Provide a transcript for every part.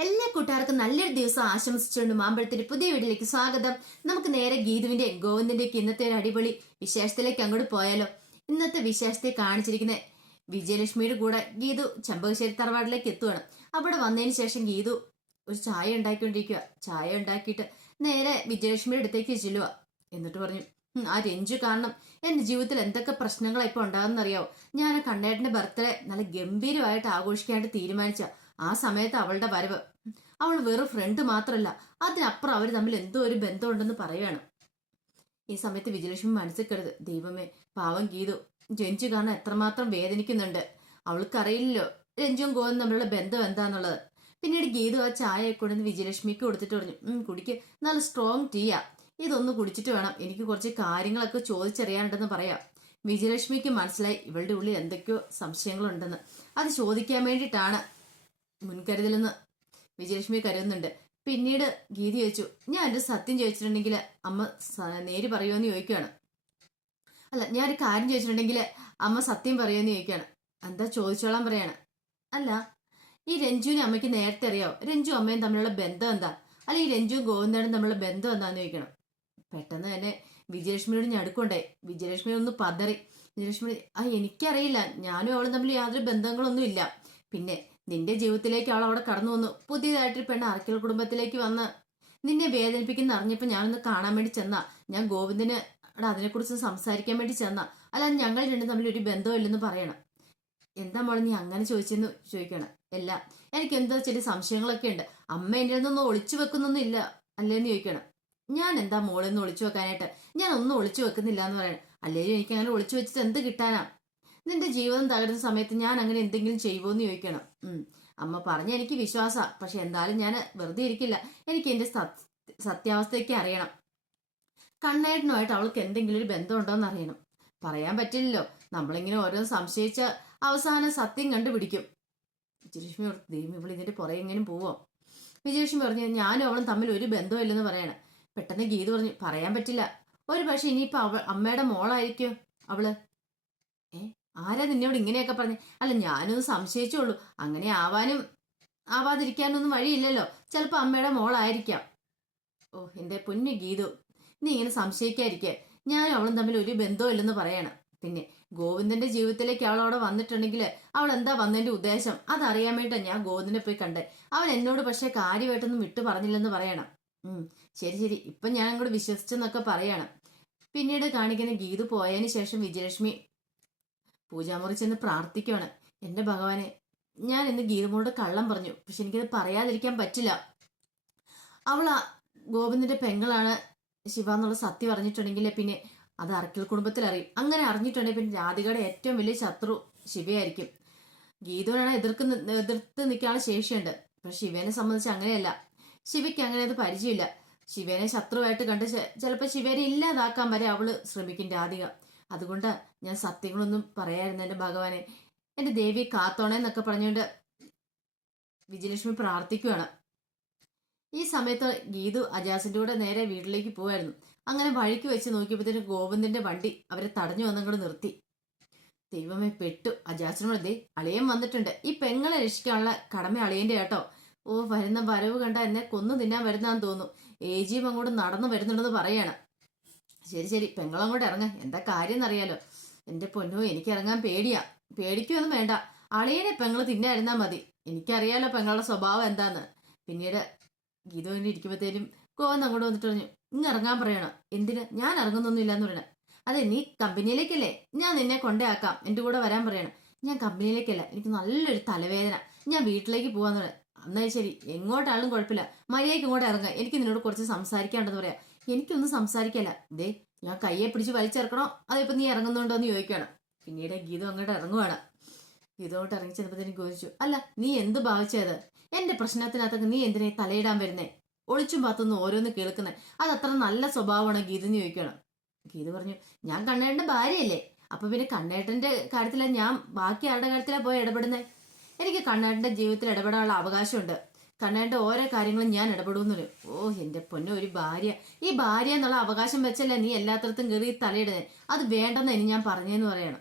എല്ലാ കൂട്ടുകാർക്കും നല്ലൊരു ദിവസം ആശംസിച്ചുകൊണ്ട് മാമ്പഴത്തിന്റെ പുതിയ വീട്ടിലേക്ക് സ്വാഗതം. നമുക്ക് നേരെ ഗീതുവിന്റെ ഗോവിന്ദന്റെ ഇന്നത്തെ ഒരു അടിപൊളി വിശേഷത്തിലേക്ക് അങ്ങോട്ട് പോയാലോ. ഇന്നത്തെ വിശേഷത്തെ കാണിച്ചിരിക്കുന്ന വിജയലക്ഷ്മിയുടെ കൂടെ ഗീതു ചെമ്പകശ്ശേരി തറവാടിലേക്ക് എത്തുകയാണ് അവിടെ വന്നതിന് ശേഷം ഗീതു ഒരു ചായ ഉണ്ടാക്കിക്കൊണ്ടിരിക്കുക ചായ ഉണ്ടാക്കിയിട്ട് നേരെ വിജയലക്ഷ്മിയുടെ അടുത്തേക്ക് ചെല്ലുക എന്നിട്ട് പറഞ്ഞു ആ രഞ്ജു കാരണം എന്റെ ജീവിതത്തിൽ എന്തൊക്കെ പ്രശ്നങ്ങളാണ് ഇപ്പൊ ഉണ്ടാകുന്നറിയാവോ? ഞാൻ കണ്ണേട്ടന്റെ ബർത്ത്ഡേ നല്ല ഗംഭീരമായിട്ട് ആഘോഷിക്കാനായിട്ട് തീരുമാനിച്ച ആ സമയത്ത് അവളുടെ വരവ്. അവൾ വെറും ഫ്രണ്ട് മാത്രമല്ല അതിനപ്പുറം അവർ തമ്മിൽ എന്തോ ഒരു ബന്ധമുണ്ടെന്ന് പറയുകയാണ്. ഈ സമയത്ത് വിജയലക്ഷ്മി മനസ്സിക്കരുത്. ദൈവമേ പാവം ഗീതു. രഞ്ജു കാരണം എത്രമാത്രം വേദനിക്കുന്നുണ്ട്. അവൾക്കറിയില്ലല്ലോ രഞ്ജുവും ഗോവും തമ്മിലുള്ള ബന്ധം എന്താന്നുള്ളത്. പിന്നീട് ഗീതു ആ ചായ കൊണ്ടുവന്ന് വിജയലക്ഷ്മിക്ക് കൊടുത്തിട്ട് പറഞ്ഞു കുടിക്ക്. നല്ല സ്ട്രോങ് ടീയാ ഇതൊന്ന് കുടിച്ചിട്ട് വേണം. എനിക്ക് കുറച്ച് കാര്യങ്ങളൊക്കെ ചോദിച്ചറിയാനുണ്ടെന്ന് പറയാം. വിജയലക്ഷ്മിക്ക് മനസ്സിലായി ഇവളുടെ ഉള്ളിൽ എന്തൊക്കെയോ സംശയങ്ങളുണ്ടെന്ന്. അത് ചോദിക്കാൻ വേണ്ടിയിട്ടാണ്. മുൻകരുതലെന്ന് വിജയലക്ഷ്മി കരുതുന്നുണ്ട്. പിന്നീട് ഗീതി ചോദിച്ചു ഞാൻ ഒരു സത്യം ചോദിച്ചിട്ടുണ്ടെങ്കിൽ അമ്മ നേരി പറയുമോന്ന് ചോദിക്കുകയാണ് അല്ല ഞാൻ ഒരു കാര്യം ചോദിച്ചിട്ടുണ്ടെങ്കിൽ അമ്മ സത്യം പറയുമെന്ന് ചോദിക്കുകയാണ് എന്താ ചോദിച്ചോളാൻ പറയാണ്. അല്ല ഈ രഞ്ജുവിനെ അമ്മയ്ക്ക് നേരത്തെ അറിയാവോ? രഞ്ജു അമ്മയും തമ്മിലുള്ള ബന്ധം എന്താ? അല്ല ഈ രഞ്ജുവും ഗോവിന്ദനും തമ്മിലുള്ള ബന്ധം എന്താന്ന് ചോദിക്കണം. പെട്ടെന്ന് തന്നെ വിജയലക്ഷ്മിയോട് ഞാൻ ഞടുക്കുണ്ടായി വിജയലക്ഷ്മി ഒന്ന് പതറി. വിജയലക്ഷ്മി ആ എനിക്കറിയില്ല. ഞാനും അവളും തമ്മിൽ യാതൊരു ബന്ധങ്ങളൊന്നും ഇല്ല പിന്നെ നിന്റെ ജീവിതത്തിലേക്ക് അവൾ അവിടെ കടന്നു വന്നു. പുതിയതായിട്ട് പെണ്ണ് അറക്കൽ കുടുംബത്തിലേക്ക് വന്ന് നിന്നെ വേദനിപ്പിക്കുന്ന അറിഞ്ഞപ്പോ ഞാനൊന്ന് കാണാൻ വേണ്ടി ചെന്ന. ഞാൻ ഗോവിന്ദന് അതിനെക്കുറിച്ച് സംസാരിക്കാൻ വേണ്ടി ചെന്ന. അല്ല ഞങ്ങൾ രണ്ടും തമ്മിൽ ഒരു ബന്ധമില്ലെന്ന് പറയണം. എന്താ മോളെ നീ അങ്ങനെ ചോദിച്ചെന്ന് ചോദിക്കണം. അല്ല എനിക്ക് എന്താ ചില സംശയങ്ങളൊക്കെ ഉണ്ട്. അമ്മ എന്റെ നിന്നൊന്നും ഒളിച്ചു വെക്കുന്നൊന്നും ഇല്ല അല്ലേന്ന് ചോദിക്കണം. ഞാൻ എന്താ മോളെന്ന് ഒളിച്ചു വെക്കാനായിട്ട്? ഞാൻ ഒന്നും ഒളിച്ചു വെക്കുന്നില്ല എന്ന് പറയണം. അല്ലെങ്കിൽ എനിക്ക് അങ്ങനെ ഒളിച്ചു വെച്ചിട്ട് എന്ത് കിട്ടാനാ? നിന്റെ ജീവിതം തകരുന്ന സമയത്ത് ഞാൻ അങ്ങനെ എന്തെങ്കിലും ചെയ്യുമോന്ന് ചോദിക്കണം. അമ്മ പറഞ്ഞ എനിക്ക് വിശ്വാസ. പക്ഷെ എന്തായാലും ഞാൻ വെറുതെ ഇരിക്കില്ല. എനിക്ക് എന്റെ സത്- സത്യാവസ്ഥയൊക്കെ അറിയണം. കണ്ണേട്ടനുമായിട്ട് അവൾക്ക് എന്തെങ്കിലും ഒരു ബന്ധമുണ്ടോന്ന് അറിയണം. പറയാൻ പറ്റില്ലല്ലോ. നമ്മളിങ്ങനെ ഓരോ സംശയിച്ച അവസാനം സത്യം കണ്ടുപിടിക്കും. വിജയലക്ഷ്മി ദൈവം ഇവിടെ ഇതിന്റെ പുറകെ എങ്ങനെ പോവോ? വിജയലക്ഷ്മി പറഞ്ഞു ഞാനും അവളും തമ്മിൽ ഒരു ബന്ധമില്ലെന്ന് പറയണം. പെട്ടെന്ന് ഗീത പറഞ്ഞു പറയാൻ പറ്റില്ല. ഒരു പക്ഷെ ഇനിയിപ്പോ അവൾ അമ്മയുടെ മോളായിരിക്കും അവൾ. ആരാ നിന്നോട് ഇങ്ങനെയൊക്കെ പറഞ്ഞു? അല്ല ഞാനൊന്ന് സംശയിച്ചോളൂ. അങ്ങനെ ആവാനും ആവാതിരിക്കാനൊന്നും വഴിയില്ലല്ലോ. ചിലപ്പോ അമ്മയുടെ മോളായിരിക്കാം. ഓ എന്റെ പൊന്നു ഗീതു നീ ഇങ്ങനെ സംശയിക്കാതിരിക്കെ. ഞാനും അവളും തമ്മിൽ ഒരു ബന്ധമില്ലെന്ന് പറയണം. പിന്നെ ഗോവിന്ദന്റെ ജീവിതത്തിലേക്ക് അവൾ അവിടെ വന്നിട്ടുണ്ടെങ്കിൽ അവൾ എന്താ വന്നതിന്റെ ഉദ്ദേശം? അതറിയാൻ വേണ്ടിട്ടാ ഞാൻ ഗോവിന്ദനെ പോയി കണ്ടേ. അവൻ എന്നോട് പക്ഷെ കാര്യമായിട്ടൊന്നും വിട്ടു പറഞ്ഞില്ലെന്ന് പറയണം. ഉം ശരി ശരി. ഇപ്പൊ ഞാൻ അങ്ങോട്ട് വിശ്വസിച്ചെന്നൊക്കെ പറയണം. പിന്നീട് കാണിക്കുന്ന ഗീതു പോയതിനു ശേഷം വിജയലക്ഷ്മി പൂജാമുറി ചെന്ന് പ്രാർത്ഥിക്കുവാണ്. എന്റെ ഭഗവാനെ ഞാൻ ഇന്ന് ഗീതമോളുടെ കള്ളം പറഞ്ഞു. പക്ഷെ എനിക്കത് പറയാതിരിക്കാൻ പറ്റില്ല. അവൾ ഗോവിന്ദന്റെ പെങ്ങളാണ് ശിവ എന്നുള്ള സത്യം അറിഞ്ഞിട്ടുണ്ടെങ്കിൽ പിന്നെ അത് അറക്കൽ കുടുംബത്തിൽ അറിയും. അങ്ങനെ അറിഞ്ഞിട്ടുണ്ടെങ്കിൽ പിന്നെ രാധികയുടെ ഏറ്റവും വലിയ ശത്രു ശിവയായിരിക്കും. ഗീതുവിനാണ് എതിർക്കുന്ന എതിർത്ത് നിൽക്കാനുള്ള ശേഷിയുണ്ട്. പക്ഷെ ശിവനെ സംബന്ധിച്ച് അങ്ങനെയല്ല. ശിവയ്ക്ക് അങ്ങനെ അത് പരിചയമില്ല. ശിവനെ ശത്രുവായിട്ട് കണ്ട് ചിലപ്പോൾ ശിവനെ ഇല്ലാതാക്കാൻ വരെ അവൾ ശ്രമിക്കും രാധിക. അതുകൊണ്ട് ഞാൻ സത്യങ്ങളൊന്നും പറയായിരുന്നു എന്റെ ഭഗവാനെ. എന്റെ ദേവി കാത്തോണേ എന്നൊക്കെ പറഞ്ഞുകൊണ്ട് വിജയലക്ഷ്മി പ്രാർത്ഥിക്കുകയാണ് ഈ സമയത്ത് ഗീതു അജാസിന്റെ കൂടെ നേരെ വീട്ടിലേക്ക് പോവായിരുന്നു. അങ്ങനെ വഴിക്ക് വെച്ച് നോക്കിയപ്പോഴത്തേക്ക് ഗോവിന്ദന്റെ വണ്ടി അവരെ തടഞ്ഞു വന്നങ്ങോട്ട് നിർത്തി. ദൈവമേ പെട്ടു. അജാസിനോട് ദേ അളിയൻ വന്നിട്ടുണ്ട്. ഈ പെങ്ങളെ രക്ഷിക്കാനുള്ള കടമ അളിയന്റെ കേട്ടോ. ഓ വരുന്ന വരവ് കണ്ട എന്നെ കൊന്നു തിന്നാൻ വരുന്നാന്ന് തോന്നുന്നു. ഏജിയും അങ്ങോട്ട് നടന്നു വരുന്നുണ്ടെന്ന് പറയാണ്. ശരി ശരി. പെങ്ങളങ്ങോട്ട് ഇറങ്ങ. എന്താ കാര്യം എന്നറിയാലോ എന്റെ പൊന്നു എനിക്ക് ഇറങ്ങാൻ പേടിയാ. പേടിക്കൊന്നും വേണ്ട. അളിയനെ പെങ്ങൾ തിന്നായിരുന്നാ മതി. എനിക്കറിയാലോ പെങ്ങളുടെ സ്വഭാവം എന്താന്ന്. പിന്നീട് ഗീത വേണ്ടി ഇരിക്കുമ്പോഴത്തേനും കോവന്ന് അങ്ങോട്ട് വന്നിട്ട് പറഞ്ഞു ഇങ്ങ് ഇറങ്ങാൻ പറയണം? എന്തിന്? ഞാൻ ഇറങ്ങുന്നൊന്നും ഇല്ലാന്ന് പറയണം. അതെ നീ കമ്പനിയിലേക്കല്ലേ? ഞാൻ നിന്നെ കൊണ്ടേയാക്കാം. എന്റെ കൂടെ വരാൻ പറയണം. ഞാൻ കമ്പനിയിലേക്കല്ല. എനിക്ക് നല്ലൊരു തലവേദന. ഞാൻ വീട്ടിലേക്ക് പോവാന്ന് പറയാം എന്നാൽ ശരി. എങ്ങോട്ടാളും കുഴപ്പമില്ല. മര്യാദയ്ക്ക് ഇങ്ങോട്ട് ഇറങ്ങാം. എനിക്ക് നിന്നോട് കുറച്ച് സംസാരിക്കാണ്ടെന്ന് പറയാം. എനിക്കൊന്നും സംസാരിക്കല ദേ ഞാൻ കയ്യെ പിടിച്ച് വലിച്ചിറക്കണോ? അതിപ്പോ നീ ഇറങ്ങുന്നുണ്ടോ എന്ന് ചോദിക്കണം പിന്നീട് ഗീത അങ്ങോട്ട് ഇറങ്ങുവാണ്. ഗീതോട്ട് ഇറങ്ങി ചെന്നപ്പോഴത്തേനും ചോദിച്ചു അല്ല നീ എന്ത് ഭാവിച്ചത്? എന്റെ പ്രശ്നത്തിനകത്തൊക്കെ നീ എന്തിനാ തലയിടാൻ വരുന്നേ? ഒളിച്ചും പാത്തൊന്നും ഓരോന്ന് കേൾക്കുന്നേ. അത് അത്ര നല്ല സ്വഭാവമാണ് ഗീത എന്ന് ചോദിക്കണം ഗീത പറഞ്ഞു ഞാൻ കണ്ണേട്ടന്റെ ഭാര്യയല്ലേ. അപ്പൊ പിന്നെ കണ്ണേട്ടന്റെ കാര്യത്തിലാണ് ഞാൻ ബാക്കി ആരുടെ കാര്യത്തിലാണ് പോയി ഇടപെടുന്നേ? എനിക്ക് കണ്ണേട്ടന്റെ ജീവിതത്തിൽ ഇടപെടാനുള്ള അവകാശമുണ്ട്. കണ്ണേട്ടന്റെ ഓരോ കാര്യങ്ങളും ഞാൻ ഇടപെടുന്നു ഓ എന്റെ പൊന്നെ ഒരു ഭാര്യ. ഈ ഭാര്യ എന്നുള്ള അവകാശം വെച്ചല്ലേ നീ എല്ലാത്തരത്തും കയറി തലയിടുന്നേ? അത് വേണ്ടെന്ന് ഇനി ഞാൻ പറഞ്ഞെന്ന് പറയണം.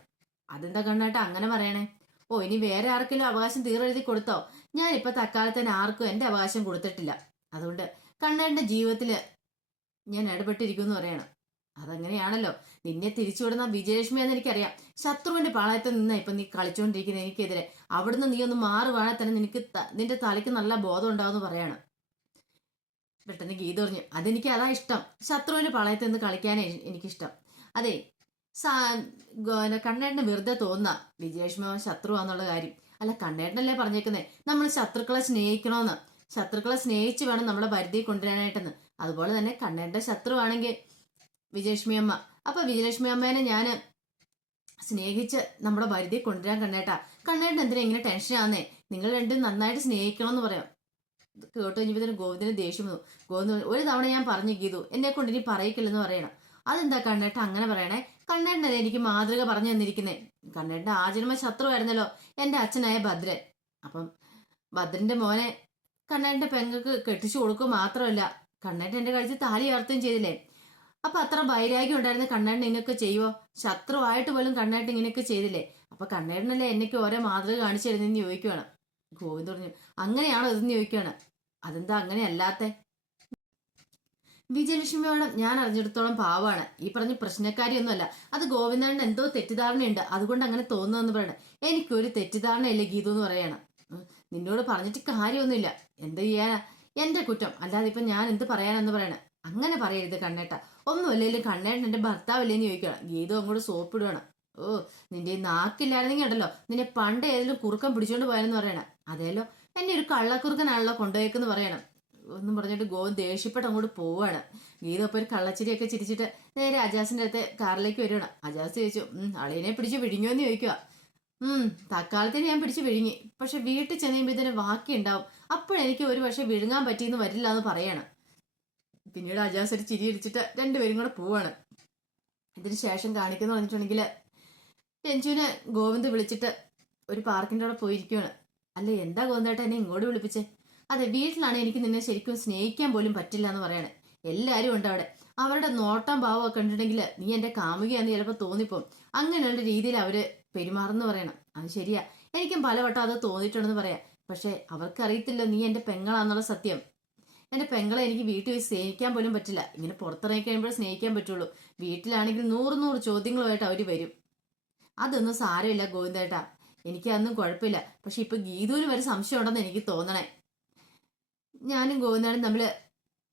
അതെന്താ കണ്ണേട്ട അങ്ങനെ പറയണേ? ഓ ഇനി വേറെ ആർക്കെങ്കിലും അവകാശം തീരെഴുതി കൊടുത്തോ? ഞാൻ ഇപ്പൊ തക്കാലത്തിന് ആർക്കും എന്റെ അവകാശം കൊടുത്തിട്ടില്ല. അതുകൊണ്ട് കണ്ണേട്ടന്റെ ജീവിതത്തിൽ ഞാൻ ഇടപെട്ടിരിക്കുമെന്ന് പറയണം. അതങ്ങനെയാണല്ലോ. നിന്നെ തിരിച്ചുവിടുന്ന വിജയലക്ഷ്മി എന്ന് എനിക്കറിയാം. ശത്രുവിന്റെ പാളയത്തിൽ നിന്നാ ഇപ്പൊ നീ കളിച്ചുകൊണ്ടിരിക്കുന്ന എനിക്കെതിരെ. അവിടുന്ന് നീ ഒന്ന് മാറുവാണെ തന്നെ നിനക്ക് നിന്റെ തലയ്ക്ക് നല്ല ബോധം ഉണ്ടാവുമെന്ന് പറയാണ്. പെട്ടെന്ന് ഗീത പറഞ്ഞു അതെനിക്ക് അതാ ഇഷ്ടം. ശത്രുവിന്റെ പളയത്ത് നിന്ന് കളിക്കാനേ എനിക്കിഷ്ടം. അതെ സാ കണ്ണേട്ടന് വെറുതെ തോന്നാ. വിജയലക്ഷ്മി ശത്രുവാന്നുള്ള കാര്യം. അല്ല കണ്ണേട്ടനല്ലേ പറഞ്ഞേക്കുന്നേ? നമ്മൾ ശത്രുക്കളെ സ്നേഹിക്കണമെന്ന് ശത്രുക്കളെ സ്നേഹിച്ച് വേണം നമ്മളെ പരിധി കൊണ്ടുവരാനായിട്ടെന്ന്. അതുപോലെ തന്നെ കണ്ണേട്ടന്റെ ശത്രുവാണെങ്കിൽ വിജയലക്ഷ്മി അമ്മ അപ്പൊ വിജയലക്ഷ്മി അമ്മേനെ ഞാൻ സ്നേഹിച്ച് നമ്മുടെ പരിധി കൊണ്ടുവരാൻ കണ്ണേട്ടാ. കണ്ണേട്ടൻ എന്തിനാ ഇങ്ങനെ ടെൻഷൻ ആണെന്നേ നിങ്ങൾ രണ്ടും നന്നായിട്ട് സ്നേഹിക്കണം എന്ന് പറയാം. ഇത് കഴിഞ്ഞപ്പോൾ കഴിഞ്ഞപ്പോഴത്തേനും ഗോവിന്ദന് ദേഷ്യം വന്നു. ഗോവിന്ദൻ ഒരു തവണ ഞാൻ പറഞ്ഞു ഗീതു എന്നെ കൊണ്ട് ഇനി പറയിക്കില്ലെന്ന് പറയണം. അതെന്താ കണ്ണേട്ട അങ്ങനെ പറയണേ? കണ്ണേട്ടനെ എനിക്ക് മാതൃക പറഞ്ഞു തന്നിരിക്കുന്നേ? കണ്ണേട്ട ആചരമ ശത്രുവായിരുന്നല്ലോ എന്റെ അച്ഛനായ ഭദ്രൻ. അപ്പം ഭദ്രന്റെ മോനെ കണ്ണേട്ടന്റെ പെങ്ങൾക്ക് കെട്ടിച്ചു കൊടുക്കുക മാത്രമല്ല കണ്ണേട്ടൻ എന്റെ കഴിച്ച് താലി ഉയർത്തുകയും ചെയ്തില്ലേ? അപ്പൊ അത്ര വൈരാഗ്യം ഉണ്ടായിരുന്ന കണ്ണേട്ടൻ ഇങ്ങനെയൊക്കെ ചെയ്യുവോ? ശത്രുവായിട്ട് പോലും കണ്ണേട്ടൻ ഇങ്ങനെയൊക്കെ ചെയ്തില്ലേ? അപ്പൊ കണ്ണേട്ടനല്ലേ എന്നൊക്കെ ഓരോ മാതൃക കാണിച്ചു തരുന്നെന്ന് ചോദിക്കുവാണ്. ഗോവിന്ദ് പറഞ്ഞു അങ്ങനെയാണോ ഇതെന്ന് ചോദിക്കുവാണ്. അതെന്താ അങ്ങനെയല്ലാത്ത വിജയലക്ഷ്മി മേഡം ഞാൻ അറിഞ്ഞിടത്തോളം പാവാണ്. ഈ പറഞ്ഞ പ്രശ്നക്കാരിയൊന്നുമല്ല. അത് ഗോവിന്ദാണ്ട് എന്തോ തെറ്റിദ്ധാരണയുണ്ട്. അതുകൊണ്ട് അങ്ങനെ തോന്നുന്നു പറയണം എനിക്കൊരു തെറ്റിദ്ധാരണയില്ല ഗീതു എന്ന് പറയണം. നിന്നോട് പറഞ്ഞിട്ട് കാര്യമൊന്നുമില്ല. എന്ത് ചെയ്യാനാ? എന്റെ കുറ്റം. അല്ലാതെ ഇപ്പൊ ഞാൻ എന്ത് പറയാനെന്ന് പറയണം? അങ്ങനെ പറയരുത് കണ്ണേട്ട. ഒന്നുമല്ലേ കണ്ണേട്ടൻ എന്റെ ഭർത്താവില്ലേന്ന് ചോദിക്കണം ഗീതു അങ്ങോട്ട് സോപ്പിടുവാണ്. ഓ നിന്റെ നാക്കില്ലായിരുന്നെങ്കിൽ ഉണ്ടല്ലോ. നിന്നെ പണ്ട് ഏതെങ്കിലും കുറുക്കം പിടിച്ചോണ്ട് പോയാലെന്ന് പറയണം. അതേലോ എന്നെ ഒരു കള്ളക്കുറുക്കനാണല്ലോ കൊണ്ടുപോയേക്കെന്ന് പറയണം. ഒന്നും പറഞ്ഞിട്ട് ഗോവൻ ദേഷ്യപ്പെട്ട് അങ്ങോട്ട് പോവാണ്. ഗീത ഒപ്പം ഒരു കള്ളച്ചിരിയൊക്കെ ചിരിച്ചിട്ട് നേരെ അജാസിന്റെ അടുത്ത് കാറിലേക്ക് വരുവാണ്. അജാസ് ചോദിച്ചു ഉം അളിയനെ പിടിച്ച് വിഴുങ്ങിയോന്ന് ചോദിക്കുക ഉം തക്കാലത്തിന് ഞാൻ പിടിച്ച് വിഴുങ്ങി. പക്ഷെ വീട്ടിൽ ചെന്ന് കഴിയുമ്പോൾ ഇതിന് ബാക്കി ഉണ്ടാവും അപ്പോഴെനിക്ക് ഒരു പക്ഷെ വിഴുങ്ങാൻ പറ്റിയെന്ന് വരില്ല എന്ന് പറയാണ്. പിന്നീട് അജാസ് ഒരു ചിരി ഇടിച്ചിട്ട് രണ്ടുപേരും കൂടെ പോവാണ്. ഇതിന് ശേഷം കാണിക്കുന്ന പറഞ്ഞിട്ടുണ്ടെങ്കിൽ രഞ്ജുവിനെ ഗോവിന്ദ് വിളിച്ചിട്ട് ഒരു പാർക്കിന്റെ അവിടെ പോയിരിക്കുവാണ്. അല്ല എന്താ ഗോവിന്ദേട്ട എന്നെ ഇങ്ങോട്ട് വിളിപ്പിച്ചേ? അതെ വീട്ടിലാണ് എനിക്ക് നിന്നെ ശരിക്കും സ്നേഹിക്കാൻ പോലും പറ്റില്ല എന്ന് പറയണേ. എല്ലാരും ഉണ്ട് അവിടെ. അവരുടെ നോട്ടം ഭാവമൊക്കെ കണ്ടിട്ടുണ്ടെങ്കിൽ നീ എന്റെ കാമുകയാന്ന് ചിലപ്പോൾ തോന്നിപ്പോവും. അങ്ങനെയുള്ള രീതിയിൽ അവർ പെരുമാറുന്നു പറയണം. അത് ശരിയാ. എനിക്കും പലവട്ടം അത് തോന്നിയിട്ടുണ്ടെന്ന് പറയാം. പക്ഷെ അവർക്ക് അറിയത്തില്ല നീ എന്റെ പെങ്ങളാന്നുള്ള സത്യം. എന്റെ പെങ്ങളെ എനിക്ക് വീട്ടിൽ വെച്ച് സ്നേഹിക്കാൻ പോലും പറ്റില്ല. ഇങ്ങനെ പുറത്തിറങ്ങി കഴിയുമ്പോഴേ സ്നേഹിക്കാൻ പറ്റുള്ളൂ. വീട്ടിലാണെങ്കിൽ നൂറ് നൂറ് ചോദ്യങ്ങളുമായിട്ട് അവർ വരും. അതൊന്നും സാരമില്ല ഗോവിന്ദേട്ടാ. എനിക്ക് അതൊന്നും കുഴപ്പമില്ല. പക്ഷെ ഇപ്പൊ ഗീതുവിന് വരെ സംശയം ഉണ്ടെന്ന് എനിക്ക് തോന്നണേ. ഞാനും ഗോവിന്ദേടും തമ്മിൽ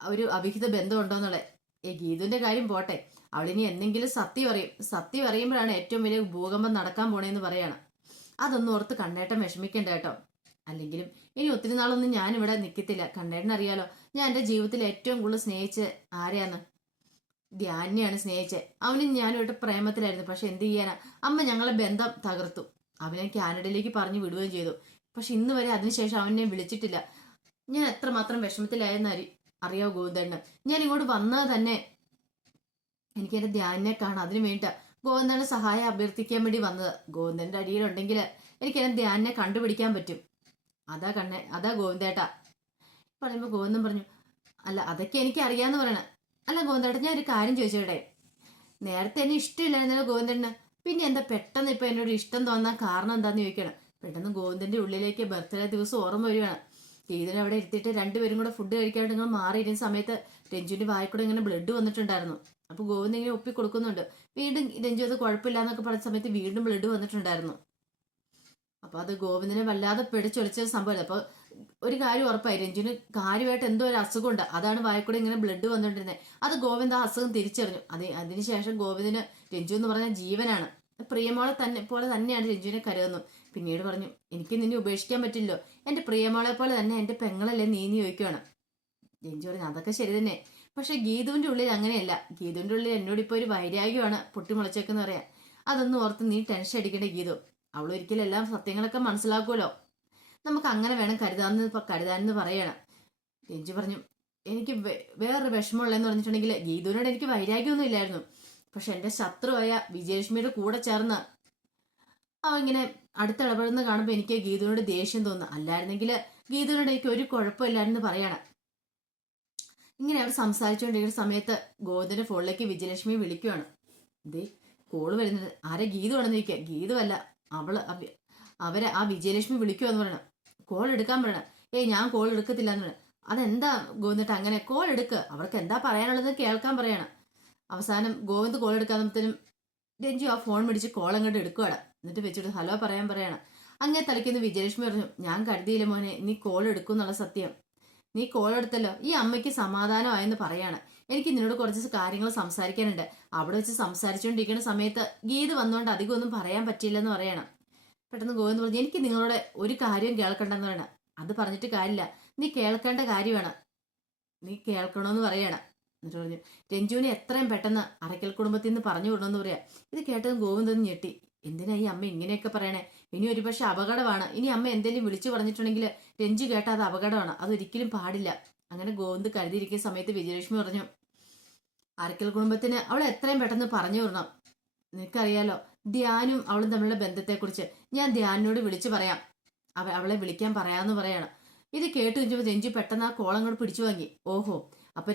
ഒരു അവിഹിത ബന്ധമുണ്ടോന്നുള്ളത് ഏ ഗീതുവിന്റെ കാര്യം പോട്ടെ. അവളിനി എന്തെങ്കിലും സത്യം അറിയും സത്യം അറിയുമ്പോഴാണ് ഏറ്റവും വലിയ ഭൂകമ്പം നടക്കാൻ പോണേന്ന് പറയണം. അതൊന്നും ഓർത്ത് കണ്ണേട്ടം വിഷമിക്കണ്ട കേട്ടോ. അല്ലെങ്കിലും ഇനി ഒത്തിരി നാളൊന്നും ഞാനിവിടെ നിൽക്കത്തില്ല കണ്ണേട്ടൻ അറിയാലോ ഞാൻ എന്റെ ജീവിതത്തിൽ ഏറ്റവും കൂടുതൽ സ്നേഹിച്ച് ആരെയാന്ന്. ധ്യാനിനെയാണ് സ്നേഹിച്ചത് അവനും ഞാനുമായിട്ട് പ്രേമത്തിലായിരുന്നു. പക്ഷെ എന്ത് ചെയ്യാനാ? അമ്മ ഞങ്ങളെ ബന്ധം തകർത്തു. അവനെ കാനഡയിലേക്ക് പറഞ്ഞു വിടുകയും ചെയ്തു. പക്ഷെ ഇന്ന് വരെ അതിനുശേഷം അവനെ വിളിച്ചിട്ടില്ല. ഞാൻ എത്രമാത്രം വിഷമത്തിലായെന്ന് അറി അറിയാവോ ഗോവിന്ദണ്ണ ഞാൻ ഇങ്ങോട്ട് വന്നത് തന്നെ എനിക്ക് എന്റെ ധ്യാനിനെ കാണാം അതിനു വേണ്ടിട്ടാ ഗോവിന്ദന്റെ സഹായം അഭ്യർത്ഥിക്കാൻ വേണ്ടി വന്നത്. ഗോവിന്ദന്റെ അടിയിലുണ്ടെങ്കിൽ എനിക്ക് എന്റെ ധ്യാനിനെ കണ്ടുപിടിക്കാൻ പറ്റും. അതാ കണ്ണേ. അതാ ഗോവിന്ദേട്ടാ. പറയുമ്പോ ഗോവിന്ദൻ പറഞ്ഞു അല്ല അതൊക്കെ എനിക്ക് അറിയാന്ന് പറയണ. അല്ല ഗോവിന്ദേട്ട ഞാൻ ഒരു കാര്യം ചോദിച്ചോട്ടെ? നേരത്തെ എന്നെ ഇഷ്ടമില്ലായിരുന്നല്ലോ ഗോവിന്ദന് പിന്നെ എന്താ പെട്ടെന്ന് ഇപ്പൊ എന്നോട് ഇഷ്ടം തോന്നാൻ കാരണം എന്താന്ന് ചോദിക്കണം. പെട്ടെന്ന് ഗോവിന്ദന്റെ ഉള്ളിലേക്ക് ബർത്ത്ഡേ ദിവസം ഓർമ്മ വരികയാണ് ഗീതനെ അവിടെ ഇരുത്തിയിട്ട് രണ്ടുപേരും കൂടെ ഫുഡ് കഴിക്കാണ്ട് നിങ്ങൾ മാറിയിരുന്ന സമയത്ത് രഞ്ജുവിന്റെ വായിക്കൂടെ ഇങ്ങനെ ബ്ലഡ് വന്നിട്ടുണ്ടായിരുന്നു. അപ്പൊ ഗോവിന്ദ് ഇങ്ങനെ ഒപ്പി കൊടുക്കുന്നുണ്ട്. വീണ്ടും രഞ്ജു അത് കുഴപ്പമില്ല എന്നൊക്കെ പറഞ്ഞ സമയത്ത് വീണ്ടും ബ്ലഡ് വന്നിട്ടുണ്ടായിരുന്നു. അപ്പൊ അത് ഗോവിന്ദനെ വല്ലാതെ പിടിച്ചൊളിച്ച സംഭവമല്ല അപ്പൊ ഒരു കാര്യം ഉറപ്പായി രഞ്ജുവിന് കാര്യമായിട്ട് എന്തോ ഒരു അസുഖമുണ്ട്. അതാണ് വായക്കൂടെ ഇങ്ങനെ ബ്ലഡ് വന്നുകൊണ്ടിരുന്നത് അത് ഗോവിന്ദ് ആ അസുഖം തിരിച്ചറിഞ്ഞു. അത് അതിനുശേഷം ഗോവിന്ദിന് രഞ്ജു എന്ന് പറഞ്ഞ ജീവനാണ്. പ്രിയമോളെ തന്നെ പോലെ തന്നെയാണ് രഞ്ജുവിനെ കരുതുന്നു പിന്നീട് പറഞ്ഞു എനിക്ക് നിന്നെ ഉപേക്ഷിക്കാൻ പറ്റില്ലോ എന്റെ പ്രിയമോളെ പോലെ തന്നെ എന്റെ പെങ്ങളല്ലേ നീ നീ ചോദിക്കുകയാണ് രഞ്ജു പറഞ്ഞു അതൊക്കെ ശരി തന്നെ. പക്ഷെ ഗീതുവിന്റെ ഉള്ളിൽ അങ്ങനെയല്ല. ഗീതുവിന്റെ ഉള്ളിൽ എന്നോട് ഇപ്പൊ ഒരു വൈരാഗ്യമാണ് പൊട്ടിമുളച്ചേക്കെന്ന് പറയാം. അതൊന്നും ഓർത്ത് നീ ടെൻഷൻ അടിക്കേണ്ട ഗീതു. അവൾ ഒരിക്കലും എല്ലാം സത്യങ്ങളൊക്കെ മനസ്സിലാക്കുമല്ലോ നമുക്ക് അങ്ങനെ വേണം കരുതാന്ന് കരുതാനെന്ന് പറയണം. രഞ്ജു പറഞ്ഞു എനിക്ക് വേറൊരു വിഷമമുള്ളതെന്ന് പറഞ്ഞിട്ടുണ്ടെങ്കിൽ ഗീതുവിനോട് എനിക്ക് വൈരാഗ്യമൊന്നും ഇല്ലായിരുന്നു. പക്ഷെ എന്റെ ശത്രുവായ വിജയലക്ഷ്മിയുടെ കൂടെ ചേർന്ന് അവ ഇങ്ങനെ അടുത്തിടപെടുന്ന കാണുമ്പോൾ എനിക്ക് ഗീതുവിനോട് ദേഷ്യം തോന്നുന്നു. അല്ലായിരുന്നെങ്കിൽ ഗീതുവിനോട് എനിക്ക് ഒരു കുഴപ്പമില്ലായിരുന്നു പറയണം. ഇങ്ങനെ അവർ സംസാരിച്ചുകൊണ്ടിരിക്കുന്ന സമയത്ത് ഗോവിന്ദന്റെ ഫോണിലേക്ക് വിജയലക്ഷ്മി വിളിക്കുവാണ്. ദേ കോൾ വരുന്നത്. ആരെ ഗീതു ആണെന്ന് ചോദിക്കുക ഗീതു അല്ല അവൾ അവരെ ആ വിജയലക്ഷ്മി വിളിക്കുമെന്ന് പറയണം. കോൾ എടുക്കാൻ പറയണം. ഏയ് ഞാൻ കോൾ എടുക്കത്തില്ല എന്ന് പറയണം. അതെന്താ ഗോവിന്ദട്ട് അങ്ങനെ കോൾ എടുക്കുക അവർക്ക് എന്താ പറയാനുള്ളത് കേൾക്കാൻ പറയണം. അവസാനം ഗോവിന്ദ് കോൾ എടുക്കാവുമ്പത്തേനും രഞ്ജു ആ ഫോൺ മേടിച്ച് കോൾ അങ്ങോട്ട് എടുക്കുവാടാ. എന്നിട്ട് വെച്ചിട്ട് ഹലോ പറയാൻ പറയണം. അങ്ങനെ തലയ്ക്കുന്ന വിജയലക്ഷ്മി പറഞ്ഞു ഞാൻ കരുതിയില്ല മോനെ നീ കോൾ എടുക്കും എന്നുള്ള സത്യം. നീ കോൾ എടുത്തല്ലോ. ഈ അമ്മയ്ക്ക് സമാധാനമായെന്ന് പറയാണ്. എനിക്ക് നിന്നോട് കുറച്ച് കാര്യങ്ങൾ സംസാരിക്കാനുണ്ട്. അവിടെ വെച്ച് സംസാരിച്ചുകൊണ്ടിരിക്കുന്ന സമയത്ത് ഗീത് വന്നുകൊണ്ട് അധികം ഒന്നും പറയാൻ പറ്റിയില്ലെന്ന് പറയണം. പെട്ടെന്ന് ഗോവിന്ദ് പറഞ്ഞു എനിക്ക് നിങ്ങളോട് ഒരു കാര്യം കേൾക്കണ്ടെന്ന് പറയണം അത് പറഞ്ഞിട്ട് കാര്യമില്ല. നീ കേൾക്കേണ്ട കാര്യമാണ്. നീ കേൾക്കണമെന്ന് പറയണം. എന്നിട്ട് പറഞ്ഞു രഞ്ജുവിനെ എത്രയും പെട്ടെന്ന് അറയ്ക്കൽ കുടുംബത്തിൽ നിന്ന് പറഞ്ഞു വിടണമെന്ന് പറയാ. ഇത് കേട്ടതും ഗോവിന്ദൻ ഞെട്ടി. എന്തിനാ ഈ അമ്മ ഇങ്ങനെയൊക്കെ പറയണേ? ഇനി ഒരുപക്ഷെ അപകടമാണ്. ഇനി അമ്മ എന്തെങ്കിലും വിളിച്ചു പറഞ്ഞിട്ടുണ്ടെങ്കിൽ രഞ്ജു കേട്ടാൽ അത് അപകടമാണ്. അതൊരിക്കലും പാടില്ല. അങ്ങനെ ഗോവിന്ദ് കരുതിയിരിക്കുന്ന സമയത്ത് വിജയലക്ഷ്മി പറഞ്ഞു അരക്കൽ കുടുംബത്തിന് അവൾ എത്രയും പെട്ടെന്ന് പറഞ്ഞു വിടണം. നിനക്കറിയാലോ ധ്യാനും അവളും തമ്മിലുള്ള ബന്ധത്തെക്കുറിച്ച് ഞാൻ ധ്യാനിനോട് വിളിച്ചു പറയാം. അവ അവളെ വിളിക്കാൻ പറയാമെന്ന് പറയണം. ഇത് കേട്ട് കഴിഞ്ഞപ്പോൾ രഞ്ജു പെട്ടെന്ന് ആ കോളം കൂടെ പിടിച്ചു വാങ്ങി. ഓഹോ അപ്പൊ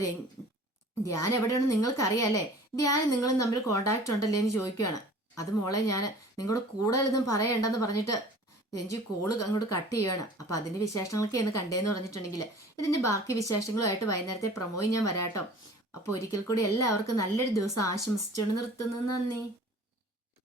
ധ്യാൻ എവിടെയാണെന്ന് നിങ്ങൾക്കറിയാലേ ധ്യാനും നിങ്ങളും തമ്മിൽ കോണ്ടാക്ട് ഉണ്ടല്ലേ എന്ന് ചോദിക്കുകയാണ് അത് മോളെ ഞാൻ നിങ്ങളോട് കൂടുതലൊന്നും പറയണ്ടെന്ന് പറഞ്ഞിട്ട് രഞ്ജു കോൾ അങ്ങോട്ട് കട്ട് ചെയ്യുകയാണ് അപ്പൊ അതിന്റെ വിശേഷങ്ങളൊക്കെ എന്ന് കണ്ടേന്ന് പറഞ്ഞിട്ടുണ്ടെങ്കിൽ ഇതിന്റെ ബാക്കി വിശേഷങ്ങളുമായിട്ട് വൈകുന്നേരത്തെ പ്രമോയും ഞാൻ വരാട്ടോ. അപ്പോൾ ഒരിക്കൽ കൂടി എല്ലാവർക്കും നല്ലൊരു ദിവസം ആശംസിച്ചുകൊണ്ട് നിർത്തുന്നു. നന്ദി.